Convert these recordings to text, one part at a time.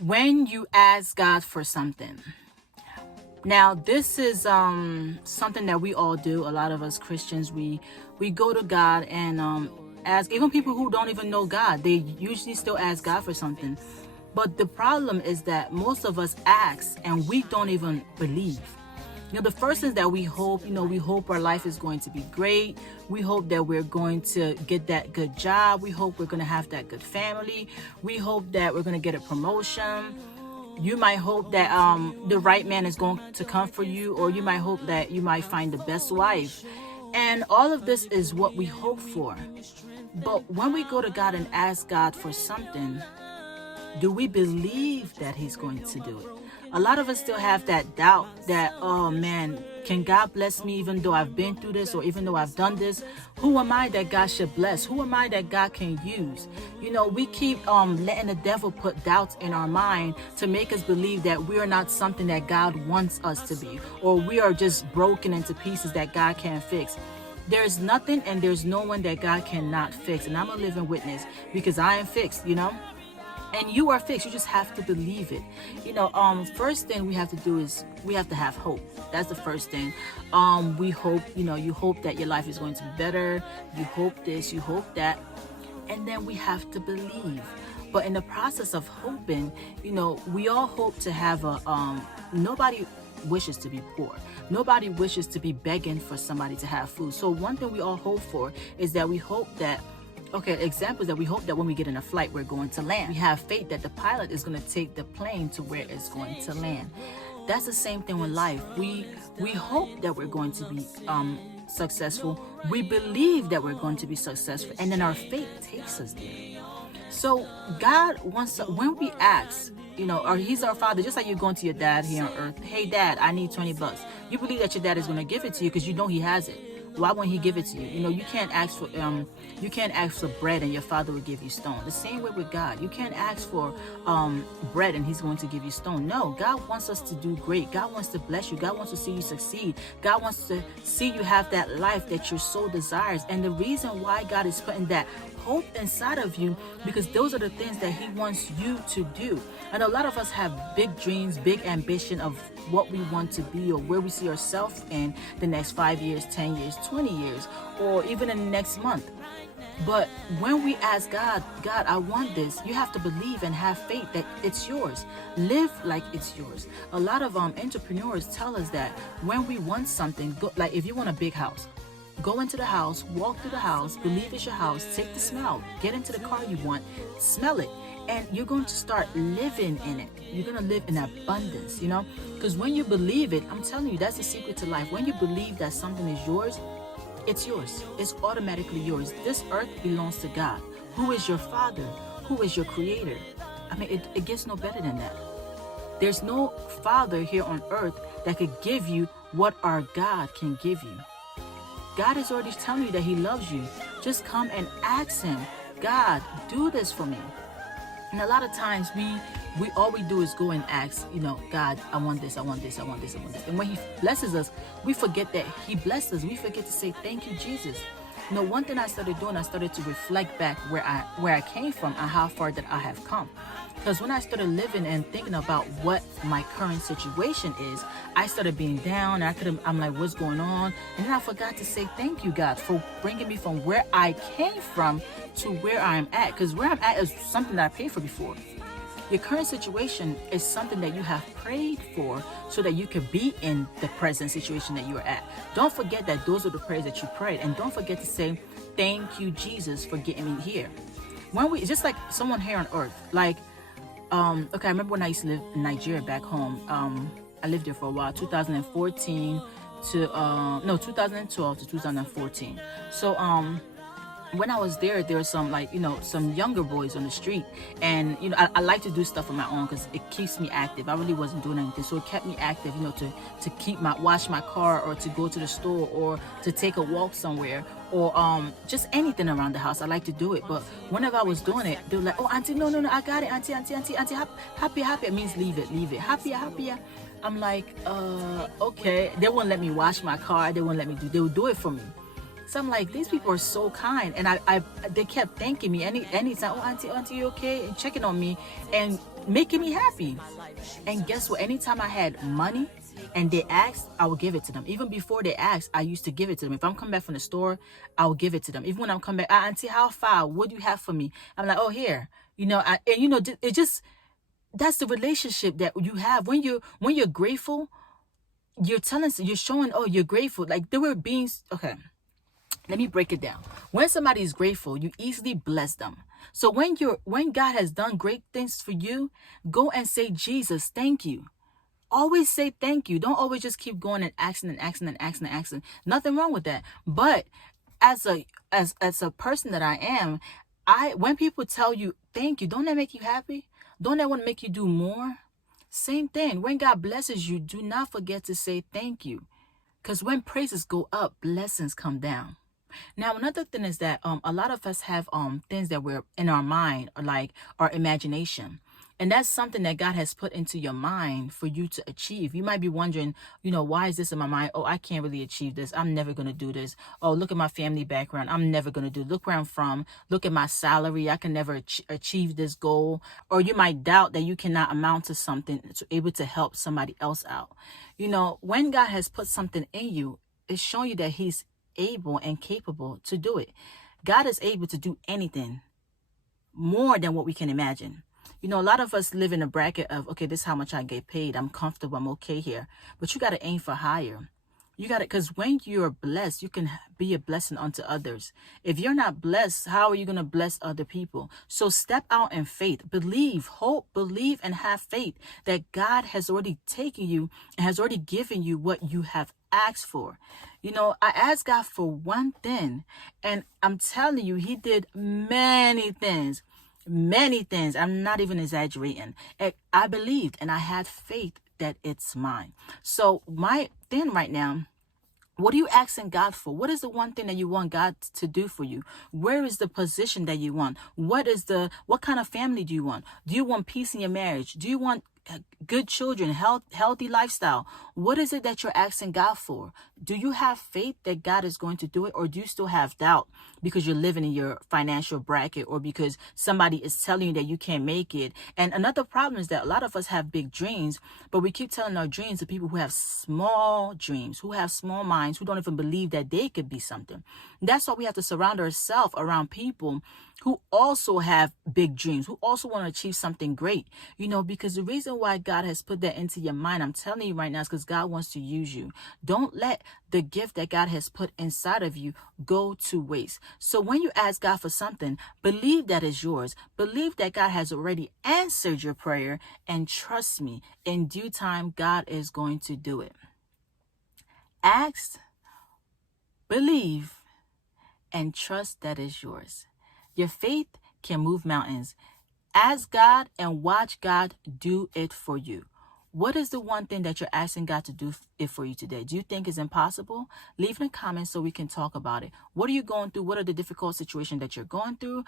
When you ask God for something. Now, this is something that we all do. A lot of us Christians, we go to God and ask. Even people who don't even know God, they usually still ask God for something. But the problem is that most of us ask and we don't even believe. The first is that we hope, we hope our life is going to be great. We hope that we're going to get that good job. We hope we're going to have that good family. We hope that we're going to get a promotion. You might hope that the right man is going to come for you, or you might hope that you might find the best wife. And all of this is what we hope for. But when we go to God and ask God for something, do we believe that he's going to do it? A lot of us still have that doubt that, oh man, can God bless me even though I've been through this, or even though I've done this? Who am I that God should bless? Who am I that God can use? We keep letting the devil put doubts in our mind to make us believe that we are not something that God wants us to be, or we are just broken into pieces that God can't fix. There's nothing and there's no one that God cannot fix. And I'm a living witness because I am fixed, and you are fixed. You just have to believe it. First thing we have to do is we have to have hope. That's the first thing. We hope, you hope that your life is going to be better. You hope this, you hope that. And then we have to believe. But in the process of hoping, we all hope to have nobody wishes to be poor. Nobody wishes to be begging for somebody to have food. So one thing we all hope for is that we hope that, examples that we hope that when we get in a flight, we're going to land. We have faith that the pilot is going to take the plane to where it's going to land. That's the same thing with life. We hope that we're going to be successful. We believe that we're going to be successful, and then our faith takes us there. So God wants to, when we ask, or he's our father, just like you're going to your dad here on earth. Hey dad, I need $20. You believe that your dad is going to give it to you because you know he has it. Why won't he give it to you? You can't ask for bread and your father will give you stone. The same way with God. You can't ask for bread and he's going to give you stone. No, God wants us to do great. God wants to bless you. God wants to see you succeed. God wants to see you have that life that your soul desires. And the reason why God is putting that hope inside of you, because those are the things that he wants you to do. And a lot of us have big dreams, big ambition of what we want to be, or where we see ourselves in the next 5 years, 10 years, 20 years, or even in the next month. But when we ask God, I want this, you have to believe and have faith that it's yours. Live like it's yours. A lot of entrepreneurs tell us that when we want something, like if you want a big house, go into the house, walk through the house, believe it's your house, take the smell, get into the car you want, smell it, and you're going to start living in it. You're going to live in abundance, because when you believe it, I'm telling you, that's the secret to life. When you believe that something is yours, it's yours. It's automatically yours. This earth belongs to God, who is your father, who is your creator. I mean, it gets no better than that. There's no father here on earth that could give you what our God can give you. God is already telling you that he loves you. Just come and ask him, God, do this for me. And a lot of times we all we do is go and ask, God, I want this, I want this, I want this, I want this. And when he blesses us, we forget that he blessed us. We forget to say, thank you, Jesus. One thing I started doing, I started to reflect back where I came from and how far that I have come. Because when I started living and thinking about what my current situation is, I started being down. I'm like, what's going on? And then I forgot to say thank you, God, for bringing me from where I came from to where I'm at. Because where I'm at is something that I paid for before. Your current situation is something that you have prayed for so that you could be in the present situation that you're at. Don't forget that those are the prayers that you prayed. And don't forget to say, thank you, Jesus, for getting me here. Just like someone here on earth, like, I remember when I used to live in Nigeria back home. I lived there for a while, 2012 to 2014. So, when I was there were some some younger boys on the street, and I like to do stuff on my own because it keeps me active. I really wasn't doing anything, so it kept me active, to wash my car, or to go to the store, or to take a walk somewhere, or just anything around the house. I like to do it, but whenever I was doing it, they were like, "Oh, auntie, no, I got it, auntie, happy, it means leave it, happy." I'm like, okay. They wouldn't let me wash my car. They wouldn't let me they would do it for me. So I'm like, these people are so kind, and they kept thanking me anytime. Oh, auntie, you okay? And checking on me and making me happy. And guess what? Anytime I had money and they asked, I would give it to them. Even before they asked, I used to give it to them. If I'm coming back from the store, I would give it to them. Even when I'm coming back, auntie, how far? What do you have for me? I'm like, oh, here. It just, that's the relationship that you have when you're grateful. You're showing, oh, you're grateful. Like there were beings. Okay, let me break it down. When somebody is grateful, you easily bless them. So when God has done great things for you, go and say, Jesus, thank you. Always say thank you. Don't always just keep going and asking. Nothing wrong with that. But as a person that I am, when people tell you thank you, don't that make you happy? Don't that want to make you do more? Same thing. When God blesses you, do not forget to say thank you. Because when praises go up, blessings come down. Now, another thing is that a lot of us have things that we're in our mind, or like our imagination. And that's something that God has put into your mind for you to achieve. You might be wondering, why is this in my mind? Oh, I can't really achieve this. I'm never going to do this. Oh, look at my family background. I'm never going to do. Look where I'm from. Look at my salary. I can never achieve this goal. Or you might doubt that you cannot amount to something to able to help somebody else out. When God has put something in you, it's showing you that He's able and capable to do it. God is able to do anything more than what we can imagine. A lot of us live in a bracket of, okay, this is how much I get paid. I'm comfortable. I'm okay here. But you got to aim for higher. You got to, because when you're blessed, you can be a blessing unto others. If you're not blessed, how are you going to bless other people? So step out in faith, believe, hope, believe, and have faith that God has already taken you and has already given you what you have asked for. I asked God for one thing, and I'm telling you, He did many things. Many things. I'm not even exaggerating. I believed and I had faith that it's mine. So my thing right now, what are you asking God for? What is the one thing that you want God to do for you? Where is the position that you want? What kind of family do you want? Do you want peace in your marriage? Do you want good children, healthy lifestyle? What is it that you're asking God for? Do you have faith that God is going to do it, or do you still have doubt because you're living in your financial bracket, or because somebody is telling you that you can't make it? And another problem is that a lot of us have big dreams, but we keep telling our dreams to people who have small dreams, who have small minds, who don't even believe that they could be something. That's why we have to surround ourselves around people who also have big dreams, who also want to achieve something great, because the reason why God has put that into your mind, I'm telling you right now, is because God wants to use you. Don't let the gift that God has put inside of you go to waste. So when you ask God for something, believe that is yours. Believe that God has already answered your prayer, and trust me, in due time, God is going to do it. Ask, believe, and trust that is yours. Your faith can move mountains. Ask God and watch God do it for you. What is the one thing that you're asking God to do it for you today? Do you think it's impossible? Leave in the comments so we can talk about it. What are you going through? What are the difficult situations that you're going through?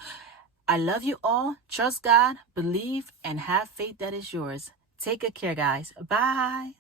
I love you all. Trust God, believe, and have faith that is yours. Take good care, guys. Bye.